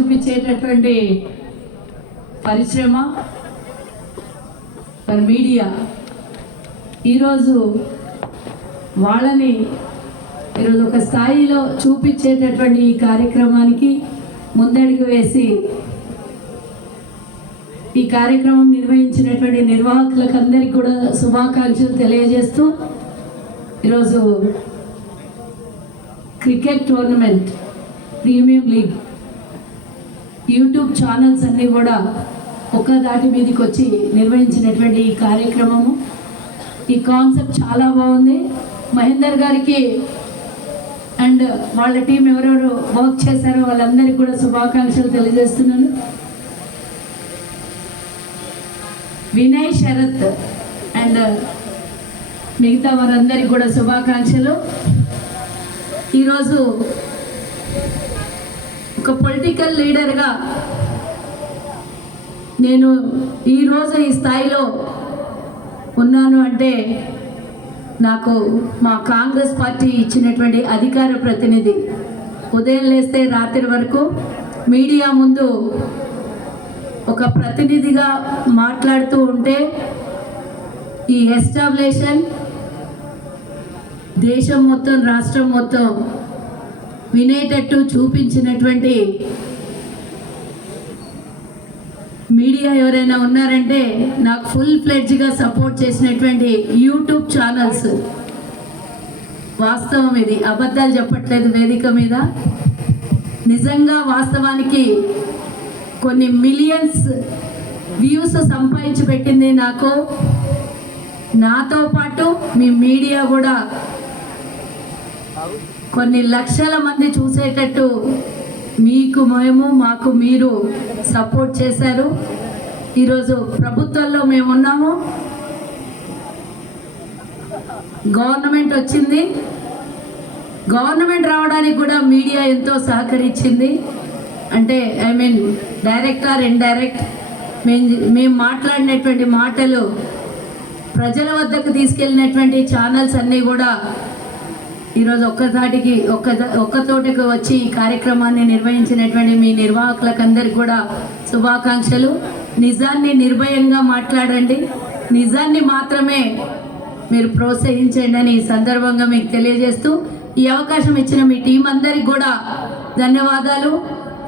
చూపించేటటువంటి పరిశ్రమ మీడియా ఈరోజు వాళ్ళని ఈరోజు ఒక స్థాయిలో చూపించేటటువంటి ఈ కార్యక్రమానికి ముందడుగు వేసి ఈ కార్యక్రమం నిర్వహించినటువంటి నిర్వాహకులకు అందరికీ కూడా శుభాకాంక్షలు తెలియజేస్తూ ఈరోజు cricket tournament premium league YouTube channels అన్నీ కూడా ఒక దాటి మీదకి వచ్చి నిర్వహించినటువంటి ఈ కార్యక్రమము ఈ కాన్సెప్ట్ చాలా బాగుంది. మహేందర్ గారికి అండ్ వాళ్ళ టీం ఎవరెవరు వర్క్ చేశారో వాళ్ళందరికీ కూడా శుభాకాంక్షలు తెలియజేస్తున్నాను. వినయ్, శరత్ అండ్ మిగతా వారందరికీ కూడా శుభాకాంక్షలు. ఈరోజు ఒక పొలిటికల్ లీడర్గా నేను ఈరోజు ఈ స్థాయిలో ఉన్నాను అంటే నాకు మా కాంగ్రెస్ పార్టీ ఇచ్చినటువంటి అధికార ప్రతినిధి. ఉదయం లేస్తే రాత్రి వరకు మీడియా ముందు ఒక ప్రతినిధిగా మాట్లాడుతూ ఉంటే ఈ ఎస్టాబ్లిషన్ దేశం మొత్తం రాష్ట్రం మొత్తం వినేటట్టు చూపించినటువంటి మీడియా ఎవరైనా ఉన్నారంటే నాకు ఫుల్ ఫ్లెడ్జ్గా సపోర్ట్ చేసినటువంటి యూట్యూబ్ ఛానల్స్. వాస్తవం, ఇది అబద్ధాలు చెప్పట్లేదు వేదిక మీద. నిజంగా వాస్తవానికి కొన్ని మిలియన్స్ వ్యూస్ సంపాదించి పెట్టింది నాకు. నాతో పాటు మీ మీడియా కూడా కొన్ని లక్షల మంది చూసేటట్టు మీకు మేము మాకు మీరు సపోర్ట్ చేశారు. ఈరోజు ప్రభుత్వంలో మేము ఉన్నాము, గవర్నమెంట్ వచ్చింది. గవర్నమెంట్ రావడానికి కూడా మీడియా ఎంతో సహకరించింది. అంటే డైరెక్ట్ ఆర్ ఇండైరెక్ట్ మేము మాట్లాడినటువంటి మాటలు ప్రజల వద్దకు తీసుకెళ్ళినటువంటి ఛానల్స్ అన్నీ కూడా ఈరోజు ఒక్కతోటికి వచ్చి ఈ కార్యక్రమాన్ని నిర్వహించినటువంటి మీ నిర్వాహకులకు అందరికీ కూడా శుభాకాంక్షలు. నిజాన్ని నిర్భయంగా మాట్లాడండి, నిజాన్ని మాత్రమే మీరు ప్రోత్సహించండి అని ఈ సందర్భంగా మీకు తెలియజేస్తూ ఈ అవకాశం ఇచ్చిన మీ టీం అందరికి కూడా ధన్యవాదాలు.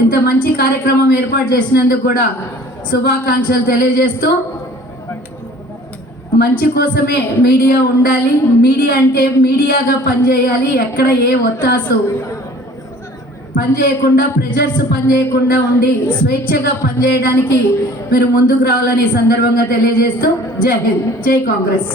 ఇంత మంచి కార్యక్రమం ఏర్పాటు చేసినందుకు కూడా శుభాకాంక్షలు తెలియజేస్తూ, మంచి కోసమే మీడియా ఉండాలి. మీడియా అంటే మీడియాగా పనిచేయాలి. ఎక్కడ ఏ ఒత్తాసు పనిచేయకుండా, ప్రెజర్స్ పనిచేయకుండా ఉండి స్వేచ్ఛగా పనిచేయడానికి మీరు ముందుకు రావాలని సందర్భంగా తెలియజేస్తూ జై హింద్, జై కాంగ్రెస్.